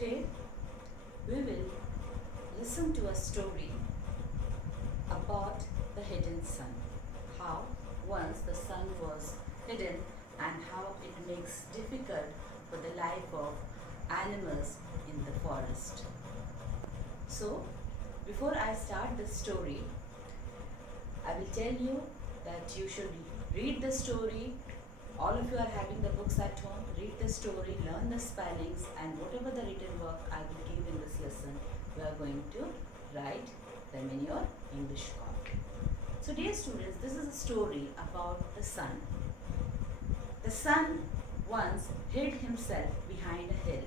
Today we will listen to a story about the hidden sun. How once the sun was hidden and how it makes difficult for the life of animals in the forest. So before I start the story, I will tell you that you should read the story. All of you are having the books at home. Read the story, learn the spellings, and whatever the written work I will give in this lesson, you are going to write them in your English copy. So dear students, this is a story about the sun. The sun once hid himself behind a hill,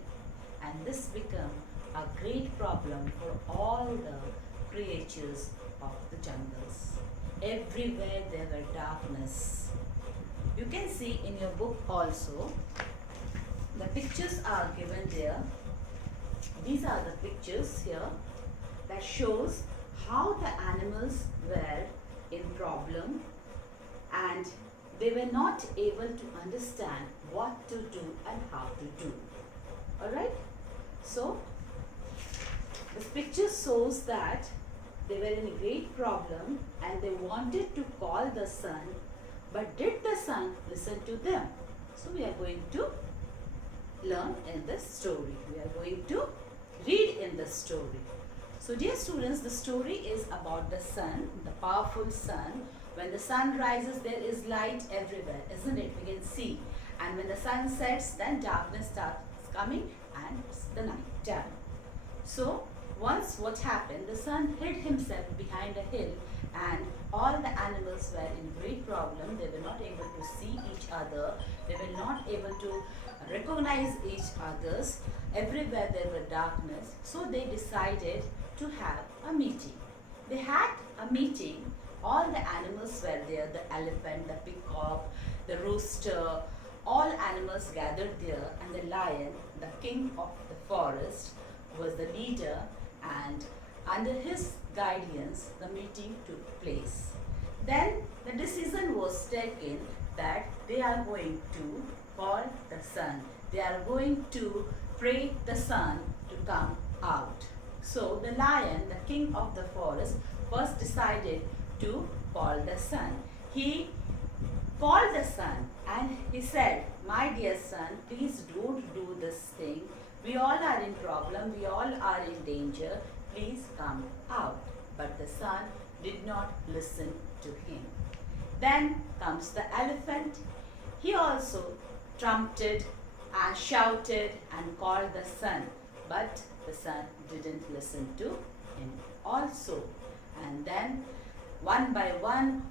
and this became a great problem for all the creatures of the jungles. Everywhere there were darkness. You can see in your book also, the pictures are given there. These are the pictures here that shows how the animals were in problem and they were not able to understand what to do and how to do. Alright? So, this picture shows that they were in a great problem and they wanted to call the sun, but did the sun listen to them? So we are going to learn in this story. We are going to read in the story. So dear students, the story is about the sun, the powerful sun. When the sun rises, there is light everywhere, isn't it? We can see. And when the sun sets, then darkness starts coming and it's the night time. So once what happened, the sun hid himself behind a hill and all the animals were in great problem. They were not able to see each other. They were not able to recognize each others. Everywhere there were darkness. So they decided to have a meeting. They had a meeting. All the animals were there. The elephant, the peacock, the rooster, all animals gathered there, and the lion, the king of the forest, was the leader, and under his guidance the meeting took place. Then the decision was taken that they are going to call the sun. They are going to pray the sun to come out. So the lion, the king of the forest, first decided to call the sun. He called the sun and he said, "My dear son, please don't do this thing. We all are in problem, we all are in danger, please come out." But the sun did not listen to him. Then comes the elephant. He also trumpeted and shouted and called the sun, but the sun didn't listen to him also. And then one by one,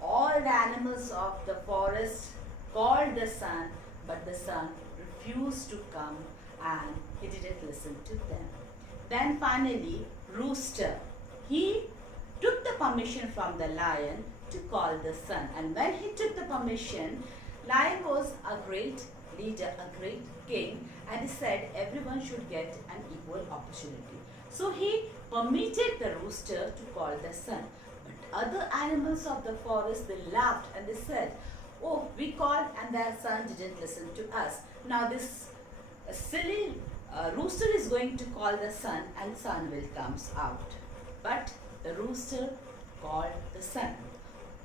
all the animals of the forest called the sun, but the sun refused to come and he didn't listen to them. Then finally, rooster, he took the permission from the lion to call the sun. And when he took the permission, lion was a great leader, a great king, and he said everyone should get an equal opportunity. So he permitted the rooster to call the sun. But other animals of the forest, they laughed and they said, "Oh, we called and the sun didn't listen to us. Now this silly rooster is going to call the sun and the sun will come out." But the rooster called the sun.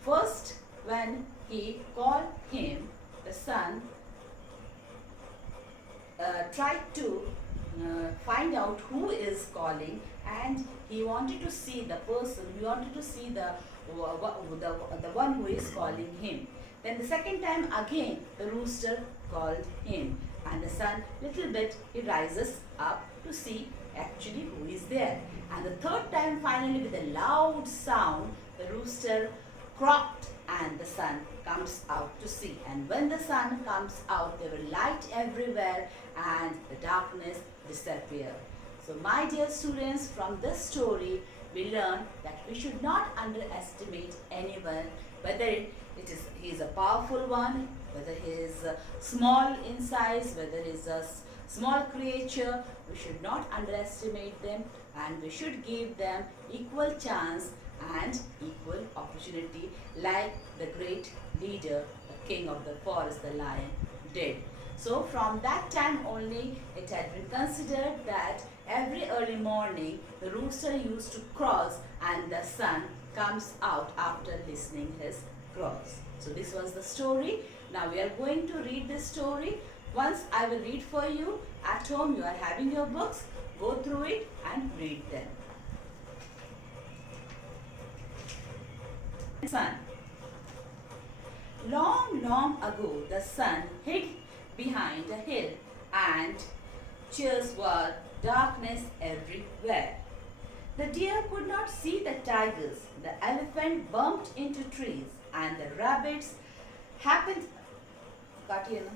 First, when he called him, the sun tried to find out who is calling, and he wanted to see the person, he wanted to see the one who is calling him. Then the second time again the rooster called him, and the sun little bit he rises up to see actually who is there. And the third time finally with a loud sound the rooster croaked and the sun comes out to see. And when the sun comes out, there will light everywhere and the darkness disappear. So my dear students, from this story we learn that we should not underestimate anyone, whether he is a powerful one, whether he is small in size, whether he is a small creature. We should not underestimate them and we should give them equal chance and equal opportunity like the great leader, the king of the forest, the lion, did. So from that time only it had been considered that every early morning the rooster used to crows and the sun comes out after listening his crows. So this was the story. Now we are going to read this story. Once I will read for you. At home you are having your books. Go through it and read them. Sun. Long, long ago, the sun hid behind a hill, and cheers were darkness everywhere. The deer could not see the tigers, the elephant bumped into trees, and the rabbits happened. काटिए ना.